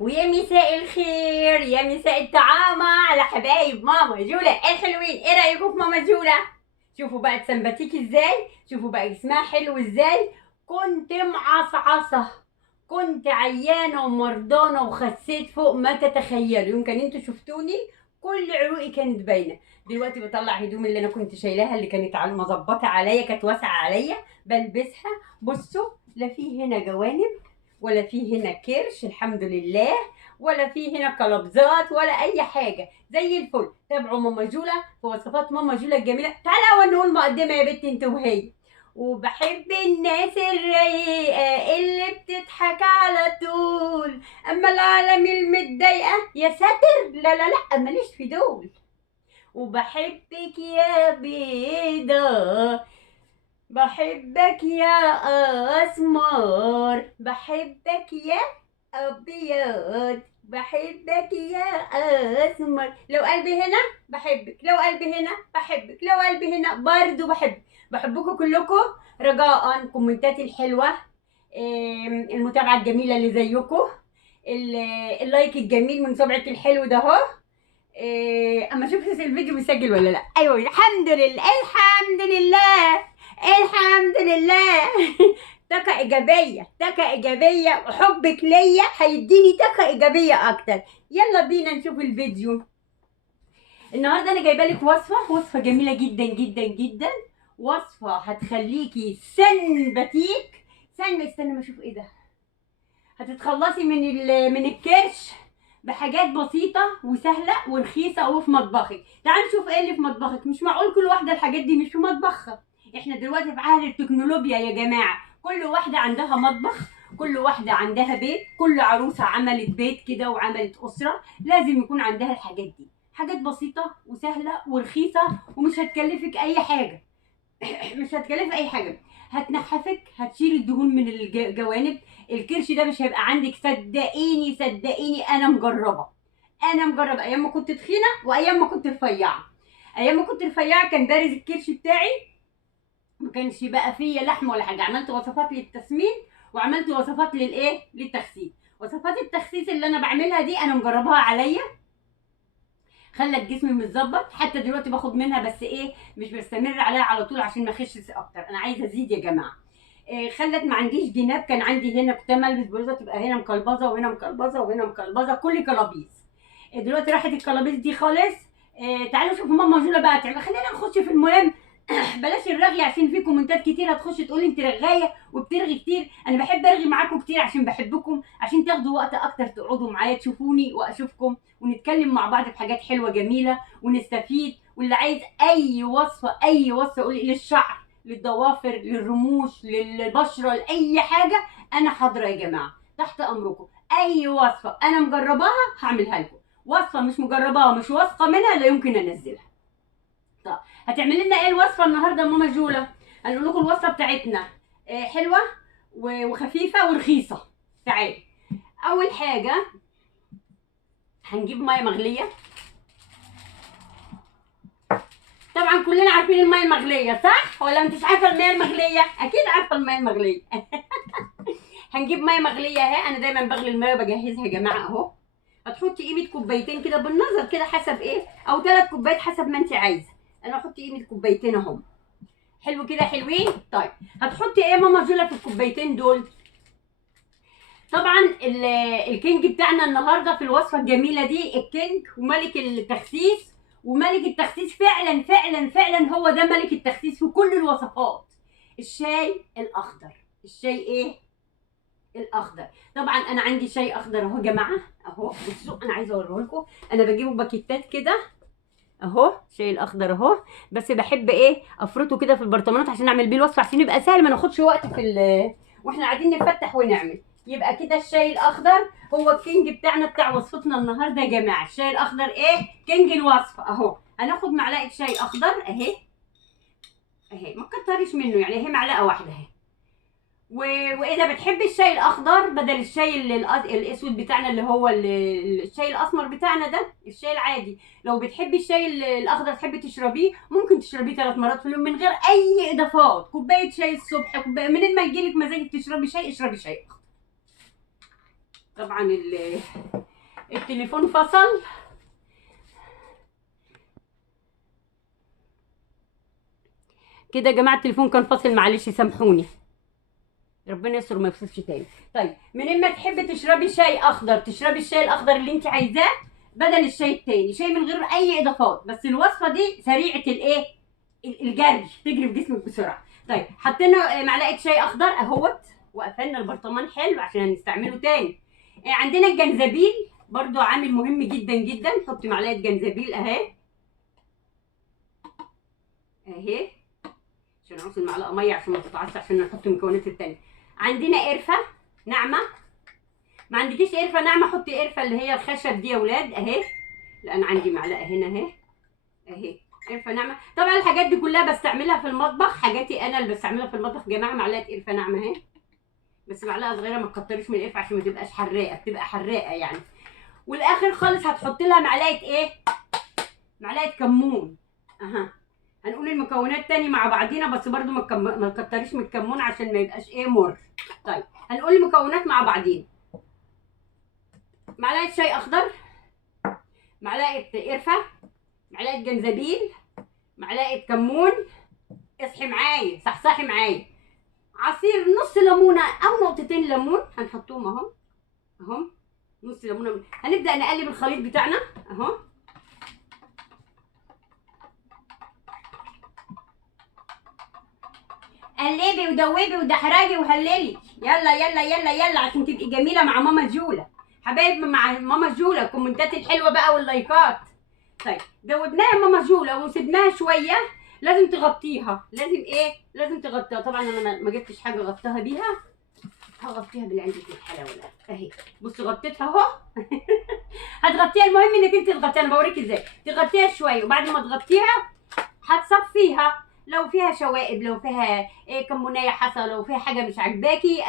ويا مساء الخير، يا مساء الطعامة على حبايب ماما جولة الحلوين. ايه رأيكم في ماما جولة؟ شوفوا بقى سمباتيك ازاي، شوفوا بقى جسمها حلو ازاي. كنت معصعصة، كنت عيانة ومرضانة وخسيت فوق ما تتخيلوا. يمكن انتوا شفتوني كل عروقي كانت باينة. دلوقتي بطلع هدوم اللي انا كنت شايلاها، اللي كانت مظبطة عليا، كانت واسعة عليا، بلبسها. بصوا، لا في هنا جوانب ولا في هنا كرش الحمد لله، ولا في هنا قلبزات ولا اي حاجه، زي الفل. تابعوا ماما جولا في وصفات ماما جولا الجميله. تعالى اول نقول مقدمه يا بنتي انت وهي. وبحب الناس الرايقه اللي بتضحك على طول، اما العالم المتضايقه يا ساتر لا لا لا ماليش في دول. وبحبك يا بيضه، بحبك يا اسمر، بحبك يا ابيض، بحبك يا اسمر. لو قلبي هنا بحبك، لو قلبي هنا بحبك، لو قلبي هنا برضو بحبك. بحبكم كلكم. رجاء الكومنتات الحلوه، المتابعه الجميله اللي زيكم، اللايك الجميل من صبعك الحلو ده اهو. اما اشوف الفيديو بيسجل ولا لا. ايوه الحمد لله الحمد لله الحمد لله. طاقة إيجابية، طاقة إيجابية، وحبك ليا هيديني طاقة إيجابية أكتر. يلا بينا نشوف الفيديو. النهاردة أنا جايبة لك وصفة جميلة جدا جدا جدا. وصفة هتخليكي سنبتيك. استنى ما أشوف إيه ده. هتتخلصي من الكرش بحاجات بسيطة وسهلة ورخيصة وفي مطبخك. تعالوا نشوف ايه اللي في مطبخك. مش معقول كل واحدة الحاجات دي مش في مطبخها. احنا دلوقتي في عهد التكنولوجيا يا جماعة. كل واحدة عندها مطبخ، كل واحدة عندها بيت، كل عروسة عملت بيت كده وعملت أسرة، لازم يكون عندها الحاجات دي. حاجات بسيطة وسهلة ورخيصة ومش هتكلفك أي حاجة. مش هتكلف اي حاجه. هتنحفك، هتشيل الدهون من الجوانب. الكرش ده مش هيبقى عندك، صدقيني صدقيني انا مجربه. انا مجربه ايام ما كنت تخينه وايام ما كنت رفيعه. ايام ما كنت رفيعه كان بارز الكرش بتاعي، ما كانش بقى فيه لحم ولا حاجه. عملت وصفات للتسمين وعملت وصفات للايه، للتخسيس. وصفات التخسيس اللي انا بعملها دي انا مجرباها عليا، خلت جسمي متظبط. حتى دلوقتي باخد منها بس ايه، مش بستمر عليها على طول عشان ما اخسش اكتر. انا عايزه ازيد يا جماعه. إيه، خلت ما عنديش جناب. كان عندي هنا كنت البس بلوزه تبقى هنا مقلبظه وهنا مقلبظه وهنا مقلبظه، كل كلابيس. إيه، دلوقتي راحت الكلابيس دي خالص. إيه، تعالوا شوفوا ماما جوله بقى تعمل. خلينا نخش في المهم. بلاش الرغي عشان في كومنتات كتير هتخش تقول انت رغايه وبترغي كتير. انا بحب ارغي معاكم كتير عشان بحبكم، عشان تاخدوا وقت اكتر تقعدوا معايا تشوفوني واشوفكم ونتكلم مع بعض في حاجات حلوه جميله ونستفيد. واللي عايز اي وصفه، اي وصفه قولي، للشعر، للضوافر، للرموش، للبشره، لاي حاجه انا حاضره يا جماعه، تحت امركم. اي وصفه انا مجرباها هعملها لكم. وصفه مش مجرباها ومش واثقه منها لا يمكن انزلها. طب هتعمل لنا ايه الوصفه النهارده ماما جوله؟ هنقول لكم الوصفه بتاعتنا حلوه وخفيفه ورخيصه. تعالي. اول حاجه هنجيب ميه مغليه. طبعا كلنا عارفين الميه المغليه صح ولا انتش عارفه الميه المغليه؟ اكيد عارفه الميه المغليه. هنجيب ميه مغليه اهي. انا دايما بغلي الميه وبجهزها يا جماعه اهو. هتحطي قيمه كوبايتين كده بالنظر كده حسب ايه، او 3 كوبايات حسب ما انت عايزه. انا هحط قيمه كوبايتين اهم. حلو كده حلوين. طيب هتحطي ايه يا ماما جوله في الكوبايتين دول؟ طبعا الكينج بتاعنا النهارده في الوصفه الجميله دي، الكينج وملك التخسيس. وملك التخسيس فعلا فعلا فعلا، هو ده ملك التخسيس في كل الوصفات. الشاي الاخضر. الشاي ايه الاخضر. طبعا انا عندي شاي اخضر اهو يا جماعه اهو. بصوا انا عايزه اوريه لكم. انا بجيبه باكيتات كده اهو. الشاي الاخضر اهو. بس بحب ايه افرطه كده في البرطمانات عشان اعمل بيه الوصفه، عشان يبقى سهل ما ناخدش وقت واحنا قاعدين نفتح ونعمل. يبقى كده الشاي الاخضر هو الكينج بتاعنا بتاع وصفتنا النهارده يا جماعه. الشاي الاخضر ايه كينج الوصفه اهو. هناخد معلقه شاي اخضر اهي. اهي ما تكتريش منه يعني، اهي معلقه واحده اهي. واذا بتحبي الشاي الاخضر بدل الشاي الاسود بتاعنا اللي هو الشاي الاسمر بتاعنا ده، الشاي العادي، لو بتحبي الشاي الاخضر تحبي تشربيه، ممكن تشربيه 3 مرات في اليوم من غير اي اضافات. كوبايه شاي الصبح، كوبايه منين ما يجيلك مزاجك تشربي شاي اشربي شاي اخضر. طبعا التليفون فصل. كده يا جماعه التليفون كان فاصل، معلش سامحوني، ربنا يستر ما يفصلش تاني. طيب من اما تحبي تشربي شاي اخضر، تشربي الشاي الاخضر اللي انت عايزاه بدل الشاي التاني، شاي من غير اي اضافات، بس الوصفه دي سريعه الايه، الجري، تجري في جسمك بسرعه. طيب حطينا معلقه شاي اخضر اهوت، وقفلنا البرطمان حلو عشان هنستعمله تاني. عندنا الجنزبيل برضو عامل مهم جدا جدا، حطي معلقه جنزبيل اهي اهي، عشان اعصر المعلقه ميه عشان ما تتعصش، عشان نحط المكونات التانيه. عندنا قرفه ناعمه، ما عندكيش قرفه ناعمه حطي قرفه اللي هي الخشب دي يا ولاد اهي، لان عندي معلقه هنا اهي اهي قرفه ناعمه. طبعا الحاجات دي كلها بستعملها في المطبخ، حاجاتي انا اللي بستعملها في المطبخ يا جماعه. معلقه قرفه ناعمه اهي، بس معلقه صغيره، ما تكتريش من القرفه عشان ما تبقاش حراقه، بتبقى حراقه يعني. والاخر خالص هتحط لها معلقه ايه، معلقه كمون اها. هنقول المكونات تاني مع بعضينا، بس برضو ما تكتريش من الكمون عشان ما يبقاش ايه مر. طيب هنقول المكونات مع بعضينا. معلقه شاي اخضر، معلقه قرفه، معلقه جنزبيل، معلقه كمون، اصحي معايا صحصحي معايا، عصير نص ليمونه او نقطتين ليمون هنحطهم اهو اهو، نص ليمونه. هنبدا نقلب الخليط بتاعنا اهو، قلبي ودوبي ودحرجي وهللي، يلا يلا يلا يلا عشان تبقي جميله مع ماما جوله. حبايب مع ماما جوله، الكومنتات الحلوه بقى واللايكات. طيب دوبناها يا ماما جوله وسيبناها شويه، لازم تغطيها، لازم ايه، لازم تغطيها. طبعا انا ما جبتش حاجه اغطيها بيها، هغطيها بالعلبه الحلاوه اهي، بصي غطيتها اهو. هتغطيها، المهم انك انت تغطيها، انا بوريك ازاي تغطيها شويه، وبعد ما تغطيها هتصفيها، لو فيها شوائب، لو فيها إيه كمونيه حصى، لو فيها حاجه مش عاجباكي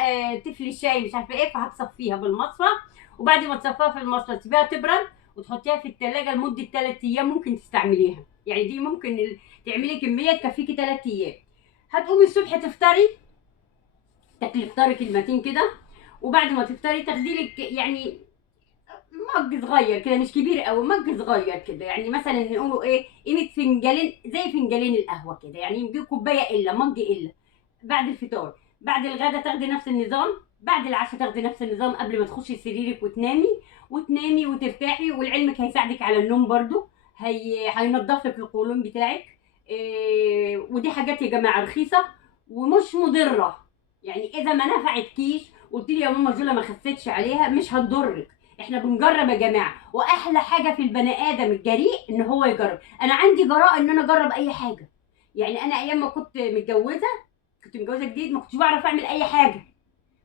تفلي الشاي مش عارفه ايه، فهتصفيها بالمصفى. وبعد ما تصفيها في المصفى تسيبيها تبرد وتحطيها في التلاجة لمده 3 ايام، ممكن تستعمليها. يعني دي ممكن تعملي كميه تكفيكي 3 ايام. هتقومي الصبح تفطري، تاكلي فطارك المتين كده، وبعد ما تفطري تاخدي لك يعني مج صغير كده، مش كبير قوي، مج صغير كده، يعني مثلا نقولوا ايه قيمه فنجانين، زي فنجانين القهوه كده، يعني يمكن كوبايه الا مج الا. بعد الفطار، بعد الغدا تاخدي نفس النظام، بعد العشاء تاخدي نفس النظام، قبل ما تخشي سريرك وتنامي، وتنامي وترتاحي. ولعلمك هيساعدك على النوم برضو، هينضف لك القولون بتاعك. ودي حاجات يا جماعه رخيصه ومش مضره، يعني اذا ما نفعتكيش قلت لي يا ماما جولا ما خسيتش عليها، مش هتضرك. احنا بنجرب يا جماعه، واحلى حاجه في البني ادم الجريء ان هو يجرب. انا عندي جراءه ان انا اجرب اي حاجه، يعني انا ايام ما كنت متجوزه، كنت متجوزه جديد، ما كنتش بعرف اعمل اي حاجه،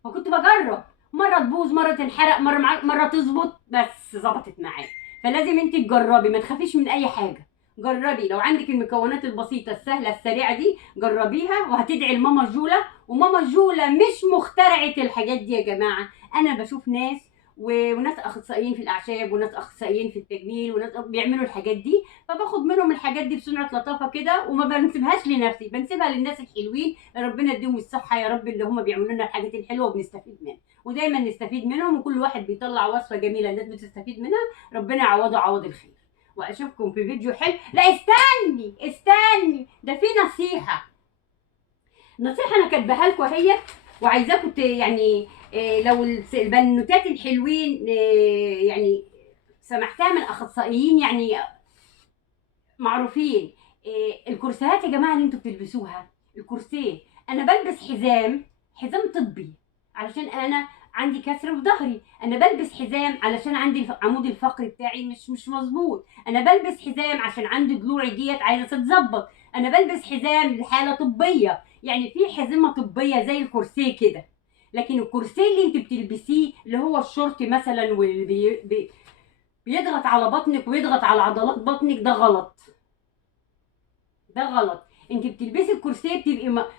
فكنت بجرب، مره تبوظ، مره تنحرق، مره تظبط، بس ظبطت معايا. فلازم انت تجربي، ما تخافيش من اي حاجه، جربي. لو عندك المكونات البسيطه السهله السريعه دي جربيها، وهتدعي لماما جوله. وماما جوله مش مخترعه الحاجات دي يا جماعه، انا بشوف ناس وناس اخصائيين في الاعشاب، وناس اخصائيين في التجميل، وناس بيعملوا الحاجات دي، فباخد منهم الحاجات دي بسنه لطافه كده، وما بنسيبهاش لنفسي، بنسيبها للناس الحلوين، ربنا يديهم الصحه يا رب، اللي هم بيعملوا لنا الحاجات الحلوه وبنستفيد منها. ودايما نستفيد منهم، وكل واحد بيطلع وصفه جميله الناس بتستفيد منها، ربنا يعوضه عوض الخير. واشوفكم في فيديو حلو. لا استني استني، ده في نصيحه، نصيحه انا كاتباها لكم اهي، وعايزاكم يعني لو البنوتات الحلوين يعني سمحتها من اخصائيين يعني معروفين. الكرسيات يا جماعه اللي انتوا بتلبسوها، الكرسي، انا بلبس حزام طبي علشان انا عندي كسر في ظهري، انا بلبس حزام علشان عندي العمود الفقري بتاعي مش مظبوط، انا بلبس حزام عشان عندي ضلوعي ديت عايزه تتظبط، انا بلبس حزام لحاله طبيه، يعني في حزمه طبيه زي الكرسي كده. لكن الكرسي اللي انت بتلبسيه اللي هو الشورت مثلا، واللي بيضغط على بطنك ويضغط على عضلات بطنك، ده غلط، ده غلط. انت بتلبسي الكرسي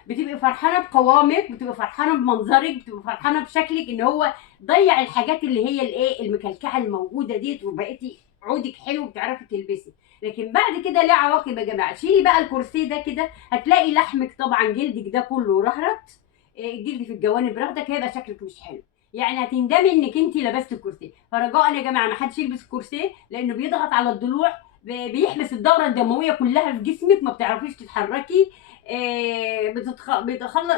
بتبقي فرحانه بقوامك، بتبقي فرحانه بمنظرك، بتبقي فرحانه بشكلك، ان هو ضيع الحاجات اللي هي الايه المكلكعه الموجوده ديت، وبقيتي عودك حلو بتعرفي تلبسي. لكن بعد كده ليه عواقب يا جماعه. شيلي بقى الكرسي ده كده، هتلاقي لحمك طبعا جلدك ده كله رهرت، الجلد في الجوانب رهدك، هيبقى شكلك مش حلو. يعني هتندمي انك انت لبست الكورسيه. فرجاء يا جماعه ما حدش يلبس الكورسيه، لانه بيضغط على الضلوع، بيحبس الدوره الدمويه كلها في جسمك، ما بتعرفيش تتحركي.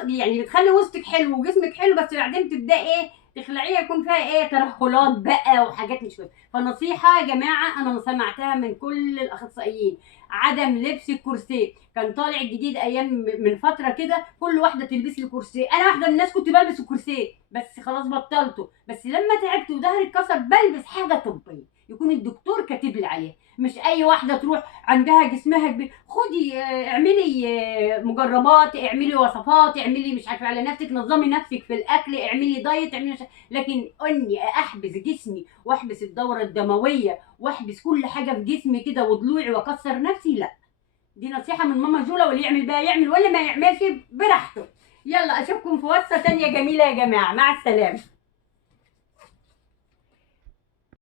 يعني بتخلي وسطك حلو وجسمك حلو، بس بعدين تبداي ايه تخلعيها، يكون فيها ايه ترهلات بقى وحاجات مش كويسه. فنصيحه يا جماعه انا سمعتها من كل الاخصائيين، عدم لبس الكورسيه. كان طالع جديد ايام من فتره كده، كل واحده تلبس لي كورسيه، انا واحده من الناس كنت بلبس الكورسيه بس خلاص بطلته. بس لما تعبت وظهري اتكسر بلبس حاجه طبيه يكون الدكتور كاتب لي عليها، مش اي واحده تروح عندها جسمها كبير خدي اعملي مجربات، اعملي وصفات، اعملي مش عارفه على نفسك، نظمي نفسك في الاكل، اعملي دايت، اعملي لكن اني احبس جسمي واحبس الدوره الدمويه واحبس كل حاجه في جسمي كده وضلوعي واكسر نفسي، لا. دي نصيحه من ماما جولا، واللي يعمل بقى يعمل واللي ما يعملش براحته. يلا اشوفكم في وصفه تانية جميله يا جماعه، مع السلامه.